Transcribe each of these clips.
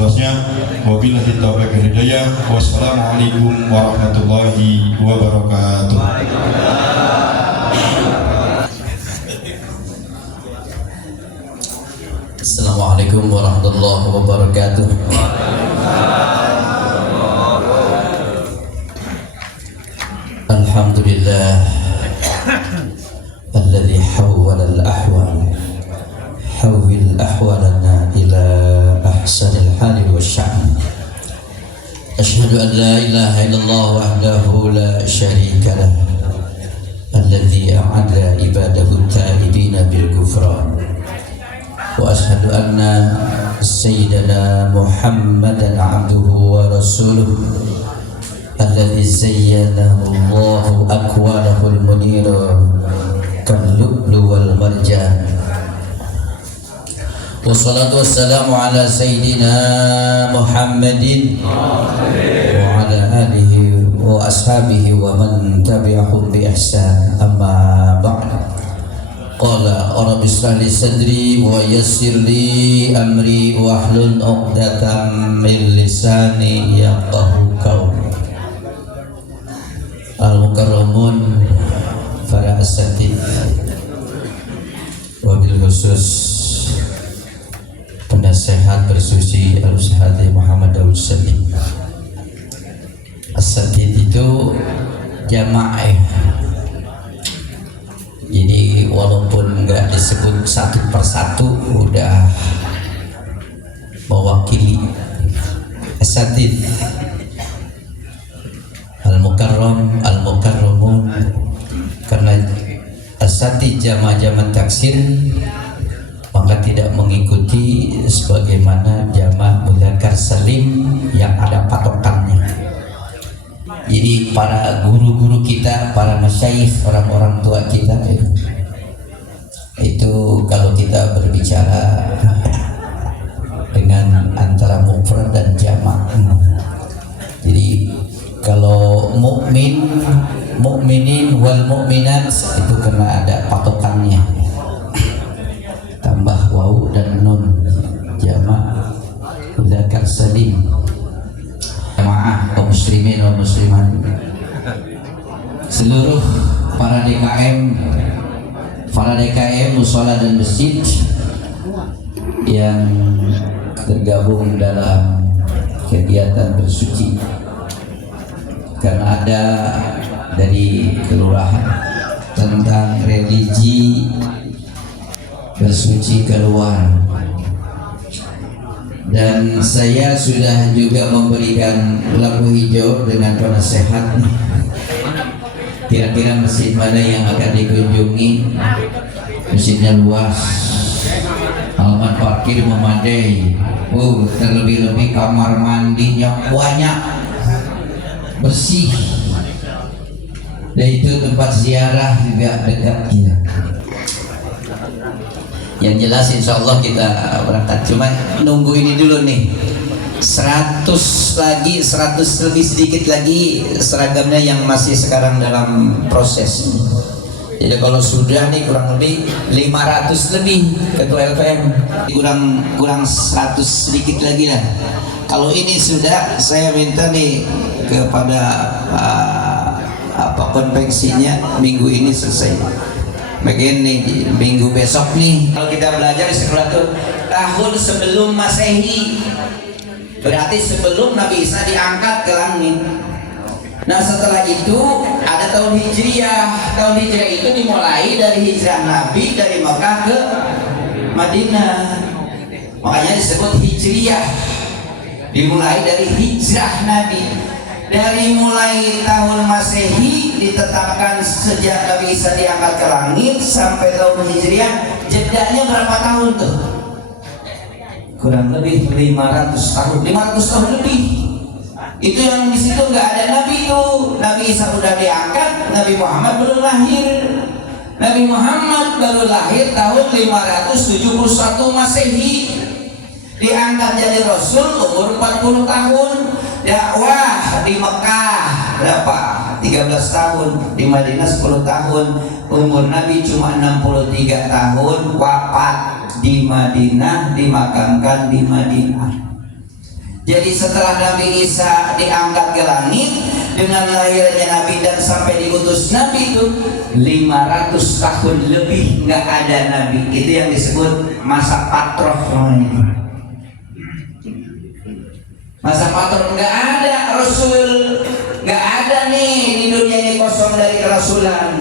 seluas-luasnya. Wabillahi taufiq wal hidayah. Wassalamualaikum warahmatullahi wabarakatuh. Assalamualaikum warahmatullahi wabarakatuh. Alhamdulillah alladzi hawwala al-ahwal hawwil ahwalana ila ahsanil hali wasya'n. Asyhadu an la ilaha illallah wahdahu la syarika lah alladzi a'adda ibadahu ta'ibina bil ghufran. Wa ashhadu anna sayyidana Muhammadan abduhu wa rasuluh alladzi zayyanahu Allahu aqwalahul munira kal-lu'lu wal marjan. Wassalatu wassalamu ala sayyidina Muhammadin wa ala alihi wa ashabihi wa man tabi'ahum bi ihsan. Amma ba'd. Qala rabbi ishrah li sadri wa yassir li amri wa hlul 'uqdatam min lisani yafqahu qawli. Al-mukarramun, para asatidz, wabil khusus penasehat bersuci Al-Ustadz Muhammad Daud Salim. Asatidz itu jamaah, jadi walaupun nggak disebut satu persatu udah mewakili asatidz. Al-mukarram, al-mukarramun, karena asatidz jama' taksir maka tidak mengikuti sebagaimana jama' mudzakkar salim yang ada patokannya. Jadi para guru-guru kita, para masyayikh, orang-orang tua kita itu kalau kita berbicara dengan antara mufrad dan jama', jadi kalau mukminin wal mukminat itu karena ada patokannya, tambah waw dan nun, jama' mudzakkar salim. Jamaah kaum muslimin wal muslimat, seluruh para DKM mushola dan masjid yang tergabung dalam kegiatan bersuci, karena ada dari kelurahan tentang religi bersuci keluar, dan saya sudah juga memberikan lampu hijau dengan penasehat kira-kira masjid mana yang akan dikunjungi. Masjidnya luas, halaman parkir memadai, terlebih-lebih kamar mandinya banyak, bersih, dan itu tempat ziarah juga dekat kita. Yang jelas insya Allah kita berangkat, cuma nunggu ini dulu nih, 100 lebih sedikit lagi seragamnya yang masih sekarang dalam proses. Jadi kalau sudah nih kurang lebih 500 lebih ketua LPM, kurang 100 sedikit lagi lah. Kalau ini sudah, saya minta nih kepada konvensinya minggu ini selesai. Bagian nih minggu besok nih, kalau kita belajar di sekolah tuh tahun sebelum Masehi, berarti sebelum Nabi Isa diangkat ke langit. Nah setelah itu ada tahun Hijriyah. Tahun Hijriyah itu dimulai dari hijrah Nabi dari Mekah ke Madinah, makanya disebut Hijriyah. Dimulai dari hijrah Nabi. Dari mulai tahun Masehi ditetapkan sejak Nabi Isa diangkat ke langit sampai tahun Hijriah, jedanya berapa tahun tuh? Kurang lebih 500 tahun. 500 tahun lebih. Itu yang di situ nggak ada Nabi tuh. Nabi Isa udah diangkat, Nabi Muhammad belum lahir. Nabi Muhammad baru lahir tahun 571 Masehi. Diangkat jadi Rasul umur 40 tahun. Dakwah di Mekah berapa? 13 tahun. Di Madinah 10 tahun. Umur Nabi cuma 63 tahun. Wafat di Madinah, dimakamkan di Madinah. Jadi setelah Nabi Isa diangkat ke langit, dengan lahirnya Nabi dan sampai diutus Nabi itu 500 tahun lebih nggak ada Nabi. Itu yang disebut masa patroh. Masa patroh, nggak ada Rasul, nggak ada nih di dunia ini kosong dari kerasulan.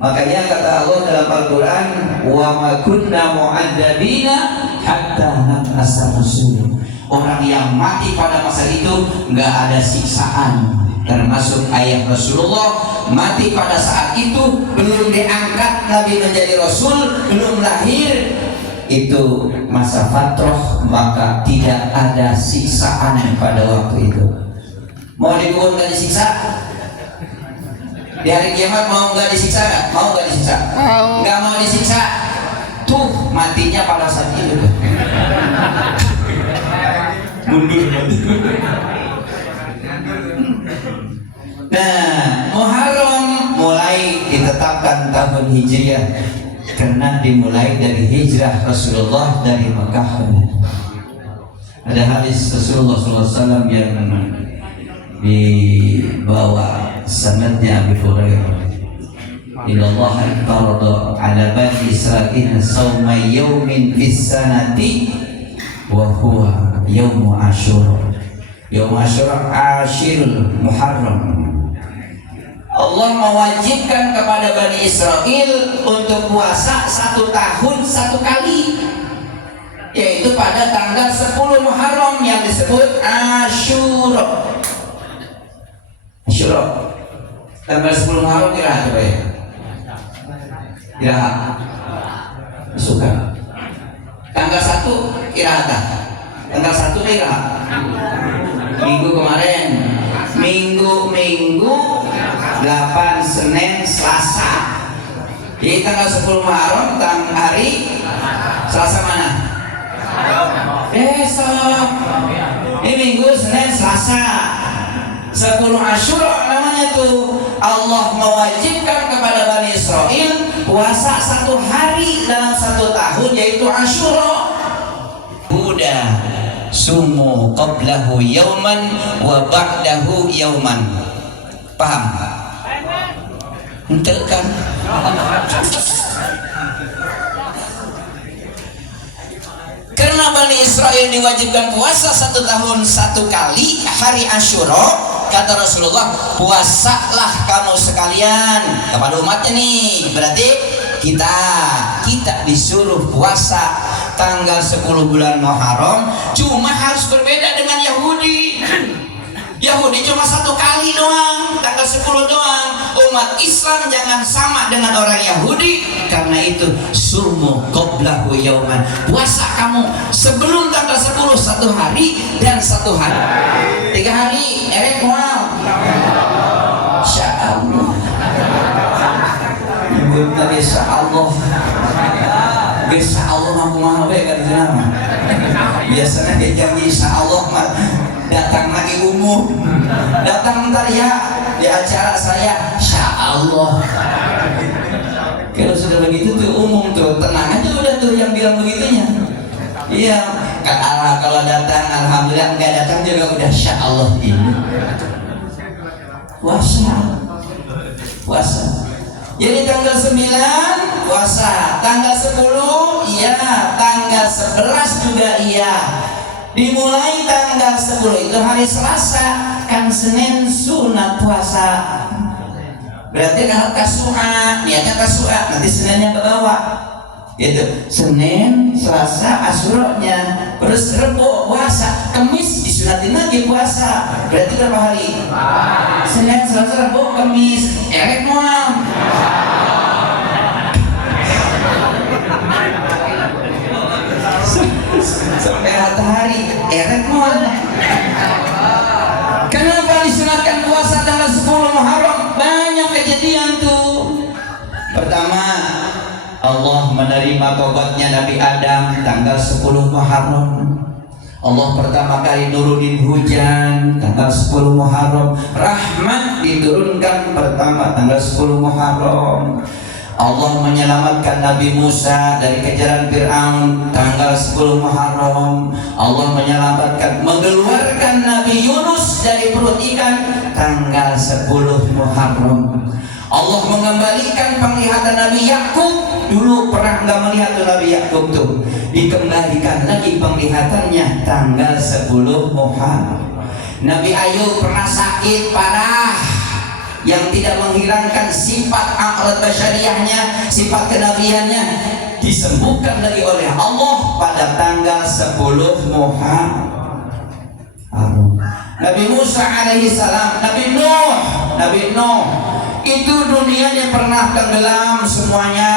Makanya kata Allah dalam Al-Quran, wa ma kunna mu'adzabina hatta nab'atsa rasul. Orang yang mati pada masa itu nggak ada siksaan, termasuk ayah Rasulullah mati pada saat itu, belum diangkat Nabi menjadi Rasul, belum lahir, itu masa fatroh, maka tidak ada siksaan pada waktu itu. Mau dikubur nggak disiksa? Di hari kiamat mau nggak disiksa? Nggak? Mau nggak disiksa? Nggak mau disiksa. Tuh matinya pada saat itu. Mundur mati. Nah, Muharram mulai ditetapkan tahun Hijriah karena dimulai dari hijrah Rasulullah dari Mekah. Ada hadis Rasulullah SAW yang dibawa sanadnya Abu Hurairah. Inna Allah farada ala bani Israil sawma yawmin fis sanati wa huwa yawmu Asyura. Yawmu Asyura Ashirul Muharram. Allah mewajibkan kepada Bani Israel untuk puasa 1 tahun 1 kali, yaitu pada tanggal 10 Muharram yang disebut Asyura. Asyura tanggal 10 Muharram kira apa ya? Kira suka. Tanggal 1 kira apa? Tanggal 1 kira minggu kemarin, minggu 8 Senin Selasa. Jadi tanggal 10 Muharram hari Selasa mana? Besok. Ini minggu Senin Selasa. 10 Asyura namanya tuh. Allah mewajibkan kepada Bani Israel puasa 1 hari dalam 1 tahun, yaitu Asyura. Udah sumu qablahu yauman wa ba'dahu yauman. Paham? Ente kan? Karena Bani Israel diwajibkan puasa 1 tahun 1 kali hari Asyura, kata Rasulullah, puasalah kamu sekalian kepada umatnya nih. Berarti kita disuruh puasa tanggal 10 bulan Muharram, cuma harus berbeda dengan Yahudi. Yahudi cuma 1 kali doang, tanggal 10 doang. Umat Islam jangan sama dengan orang Yahudi. Karena itu sumu qablahu yauman, puasa kamu sebelum tanggal 10 1 hari dan 1 hari. 3 hari erek moal. Insyaallah. Ibu tadi insyaallah. Insyaallah mampu mahal kan jenama. Biasanya dia janji insyaallah mah datang lagi umum, datang ntar ya di acara saya insyaallah. Kalau sudah begitu tuh umum tuh, tenang aja udah tuh yang bilang begitunya. Iya, kalau datang alhamdulillah, nggak datang juga udah insyaallah ini. Puasa. Jadi tanggal 9 puasa, tanggal 10 iya, tanggal 11 juga iya. Dimulai tanggal 10 itu hari Selasa, kan Senin sunat puasa. Berarti kalau kasua, niatnya kasua, nanti Seninnya ke bawah. Gitu. Senin, Selasa, Asyuranya, terus Rebo puasa, Kamis disunatin lagi puasa. Berarti berapa hari? Senin, Selasa, Rebo, Kamis, erek mual. Sampai hari erek mual. Kenapa disunatkan puasa tanggal 10 Muharram? Banyak kejadian tuh. Pertama, Allah menerima tobatnya Nabi Adam tanggal 10 Muharram. Allah pertama kali nurunin hujan tanggal 10 Muharram. Rahmat diturunkan pertama tanggal 10 Muharram. Allah menyelamatkan Nabi Musa dari kejaran Fir'aun tanggal 10 Muharram. Allah mengeluarkan Nabi Yunus dari perut ikan tanggal 10 Muharram. Allah mengembalikan penglihatan Nabi Yakub. Dulu pernah nggak melihat tuh Nabi Yakub tuh, dikembalikan lagi penglihatannya tanggal 10 Muharram. Nabi Ayub pernah sakit parah yang tidak menghilangkan sifat akhlak basyariahnya, sifat kenabiannya, disembuhkan lagi oleh Allah pada tanggal 10 Muharram. Nabi Musa alaihi salam, Nabi Nuh itu dunianya pernah tenggelam semuanya.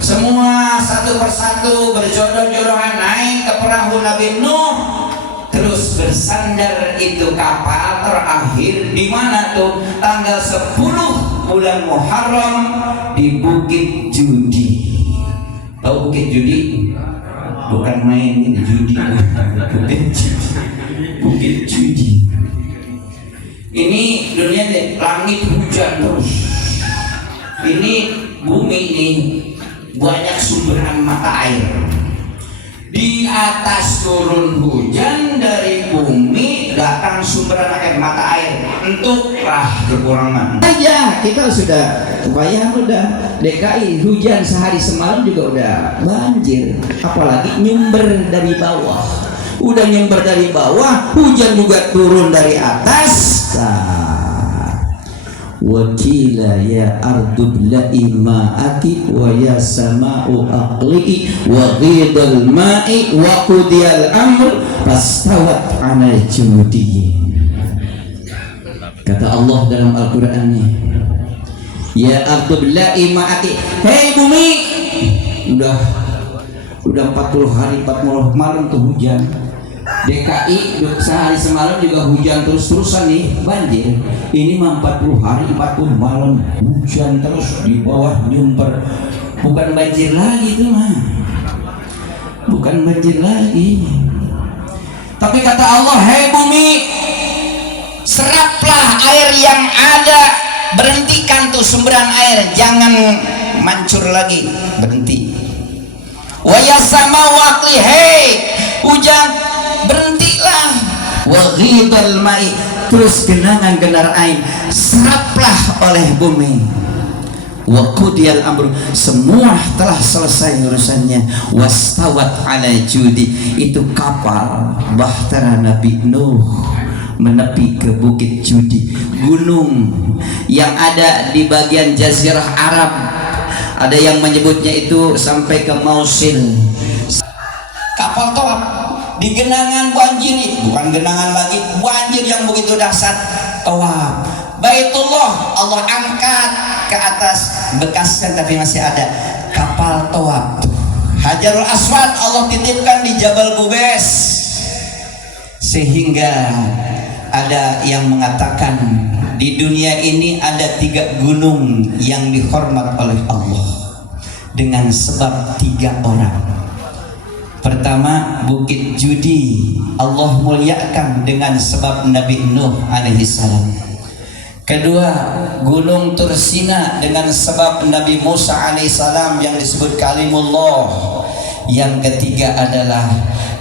Semua satu persatu berjodoh-jodohan naik ke perahu Nabi Nuh. Terus bersandar itu kapal terakhir di mana tuh? Tanggal 10 bulan Muharram di Bukit Judi. Tahu Bukit Judi? Bukan main ini judi. Bukit Judi. Ini dunia langit hujan terus. Ini bumi ini banyak sumberan mata air. Di atas turun hujan, dari bumi datang sumberan air, mata air. Entutlah kekurangan. Aja kita sudah kebayang, udah DKI hujan sehari semalam juga udah banjir. Apalagi nyumber dari bawah. Udah nyumber dari bawah, hujan juga turun dari atas. Wakila ya ardu bla'i ma'aki wa ya sama'u aqli'i wa ghidal ma'i wa qudiyal amr fastawat ala judi. Kata Allah dalam Al-Qur'annya, ya ardu bla'i ma'aki, hei bumi, udah 40 hari 40 malam tuh hujan. DKI sehari semalam juga hujan terus-terusan nih, banjir. Ini mah 40 hari 40 malam hujan terus di bawah nyumper. Bukan banjir lagi itu mah, bukan banjir lagi. Tapi kata Allah, hei bumi, seraplah air yang ada, berhentikan tuh sumberan air, jangan mancur lagi, berhenti. Wa yasama waqli, hei hujan, berhentilah. Wa ghidal ma'i, terus genangan air seraplah oleh bumi. Wa qudiyal amru, semua telah selesai urusannya. Wastawat ala judi, itu kapal bahtera Nabi Nuh menepi ke Bukit Judi, gunung yang ada di bagian Jazirah Arab. Ada yang menyebutnya itu sampai ke Mausil. Kapal tawaf di genangan banjir, bukan genangan lagi, banjir yang begitu dahsyat. Tawaf Baitullah Allah angkat ke atas, bekasnya tapi masih ada. Kapal tawaf Hajarul Aswad Allah titipkan di Jabal Bubes, sehingga ada yang mengatakan di dunia ini ada 3 gunung yang dihormat oleh Allah dengan sebab 3 orang. Pertama, Bukit Judi Allah muliakan dengan sebab Nabi Nuh alaihissalam. Kedua, Gunung Tursina dengan sebab Nabi Musa alaihissalam yang disebut Kalimullah. Yang ketiga adalah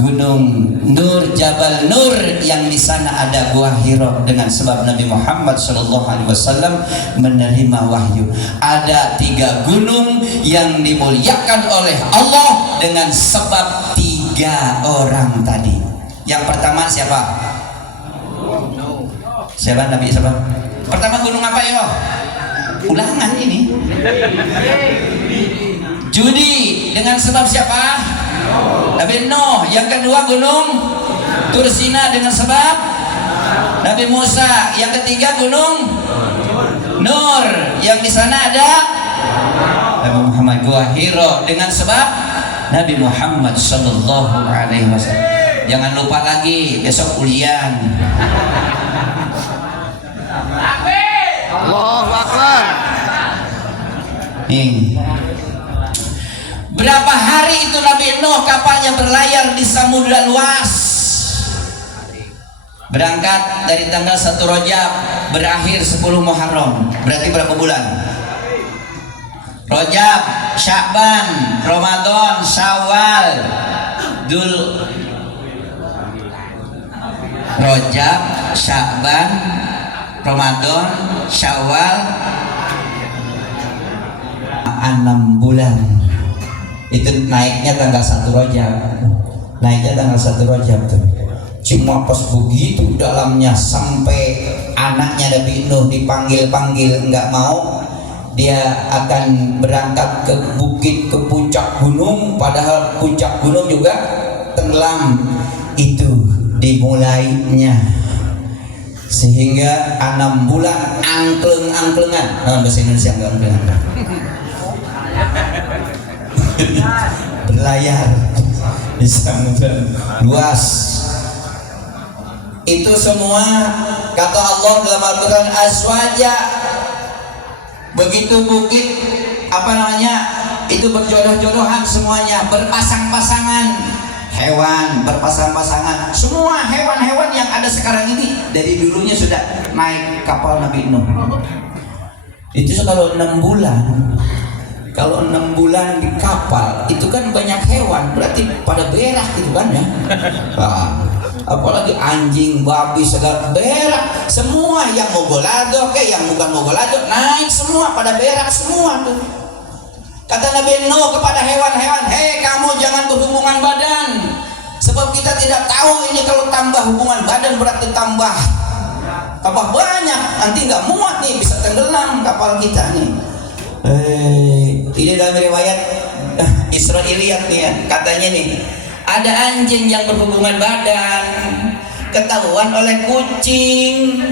Gunung Nur, Jabal Nur, yang di sana ada Gua Hira dengan sebab Nabi Muhammad SAW menerima wahyu. Ada 3 gunung yang dimuliakan oleh Allah dengan sebab 3 orang tadi. Yang pertama siapa? Siapa Nabi siapa? Pertama gunung apa ya? Ulangan ini. Judi dengan sebab siapa? Nabi Nuh. Yang kedua Gunung Tursina dengan sebab Nabi Musa. Yang ketiga Gunung Nur, yang di sana ada Nabi Muhammad. Gua Hira dengan sebab Nabi Muhammad sallallahu alaihi wasallam. Jangan lupa lagi besok ulian. Allahu Akbar. Berapa hari itu Nabi Nuh kapalnya berlayar di samudra luas. Berangkat dari tanggal 1 Rajab, berakhir 10 Muharram. Berarti berapa bulan? 5 Rajab, Sya'ban, Ramadan, Syawal, Rajab, Sya'ban, Ramadan, Syawal, 6 bulan. Itu naiknya tanggal 1 Rajab. Naiknya tanggal 1 Rajab tuh. Cuma pas begitu dalamnya sampai anaknya Nabi Nuh dipanggil-panggil nggak mau, dia akan berangkat ke bukit, ke puncak gunung, padahal puncak gunung juga tenggelam. Itu dimulainya, sehingga 6 bulan angkleng-angklengan. Bahasa Indonesia nggak angkleng-angklengan, berlayar di samudra luas. Itu semua kata Allah dalam Al-Quran aswaja. Begitu bukit itu berjodoh-jodohan semuanya, berpasang-pasangan. Hewan berpasang-pasangan. Semua hewan-hewan yang ada sekarang ini dari dulunya sudah naik kapal Nabi Nuh. Itu kalau 6 bulan. Kalau 6 bulan di kapal itu kan banyak hewan, berarti pada berak gitu kan ya. Apalagi anjing, babi, segala berak. Semua yang mogolado yang bukan mogolado naik semua, pada berak semua tuh. Kata Nabi Nuh kepada hewan-hewan, hei kamu jangan berhubungan badan, sebab kita tidak tahu ini kalau tambah hubungan badan berarti tambah banyak, nanti nggak muat nih, bisa tenggelam kapal kita nih. Ini dalam riwayat Israiliyat nih ya, katanya nih ada anjing yang berhubungan badan ketahuan oleh kucing.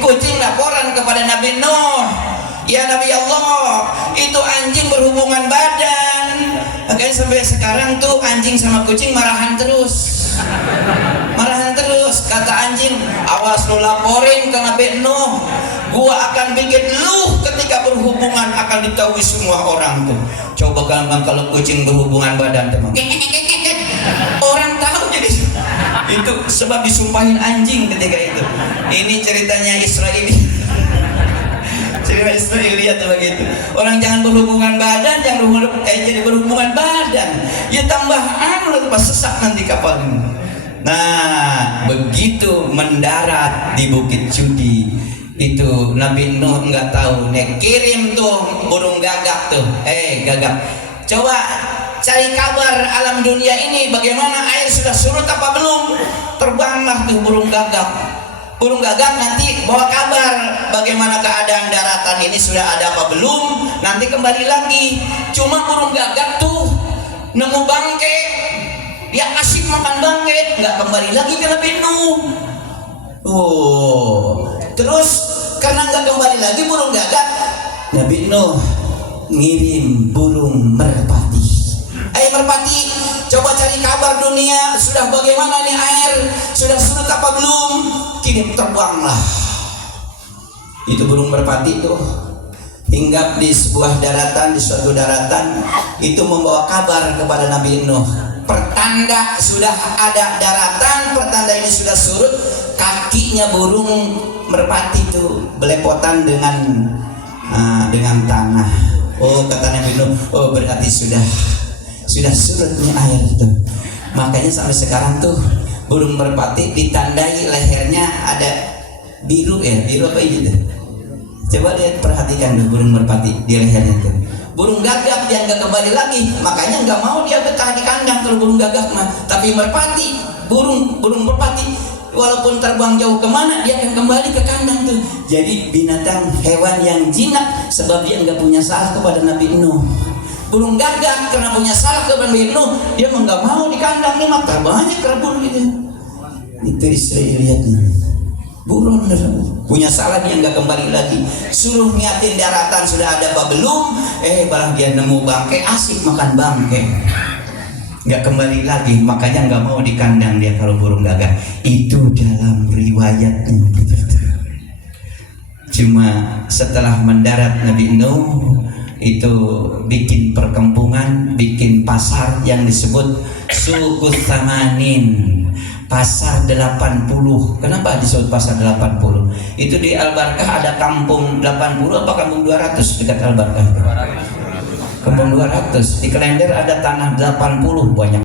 Kucing laporan kepada Nabi Nuh, ya Nabi Allah, itu anjing berhubungan badan. Makanya sampai sekarang tuh anjing sama kucing marahan terus. Kata anjing, awas lu laporin ke Nabi Nuh, gua akan bikin lu ketika berhubungan akan diketahui semua orang tuh. Coba kalau kucing berhubungan badan teman, orang tahu. Jadi itu sebab disumpahin anjing ketika itu. Ini ceritanya cerita Israiliyat begitu. Orang jangan berhubungan badan, jadi berhubungan badan. Ya tambah pas sesak nanti kapal ini. Nah, begitu mendarat di Bukit Cudi itu Nabi Nuh nggak tahu, kirim tuh burung gagak tuh, gagak, coba cari kabar alam dunia ini bagaimana, air sudah surut apa belum. Terbanglah tuh burung gagak nanti bawa kabar bagaimana keadaan daratan ini, sudah ada apa belum, nanti kembali lagi. Cuma burung gagak tuh nemu bangke, dia asik makan bangke, nggak kembali lagi ke Nabi Nuh. Terus karena nggak kembali lagi burung gagak, Nabi Nuh ngirim burung merpati. Merpati, coba cari kabar dunia, sudah bagaimana nih air, sudah surut apa belum, kirim terbanglah. Itu burung merpati tuh hinggap di sebuah daratan, di suatu daratan, itu membawa kabar kepada Nabi Nuh. Pertanda sudah ada daratan, pertanda ini sudah surut. Kakinya burung merpati itu belepotan dengan tanah. Kata Nabi Nuh, berarti sudah surut nih air itu. Makanya sampai sekarang tuh burung merpati ditandai lehernya ada biru apa itu? Coba lihat, perhatikan tuh burung merpati di lehernya tuh. Burung gagak dia nggak kembali lagi, makanya nggak mau dia betah di kandang kalau burung gagak mah. Tapi merpati, burung merpati, walaupun terbang jauh kemana dia akan kembali ke kandang tuh. Jadi binatang hewan yang jinak sebab dia nggak punya salah kepada Nabi Nuh. Burung gagak karena punya salah kepada Nabi Nuh, dia nggak mau di kandang nih, mah terbangnya kerebut gitu. Itu Israiliyatnya. Burung punya salah, dia nggak kembali lagi. Suruh niatin daratan sudah ada apa belum, barang dia nemu bangke, asik makan bangke, nggak kembali lagi. Makanya nggak mau di kandang dia kalau burung gagak. Itu dalam riwayatnya. Cuma setelah mendarat Nabi Nuh itu bikin perkampungan, bikin pasar yang disebut Suku Thamanin, pasar 80. Kenapa disebut pasar 80? Itu di Al-Barkah ada kampung 80 apa kampung 200 dekat Al-Barkah itu? Kampung 200. Di Klender ada tanah 80 banyak.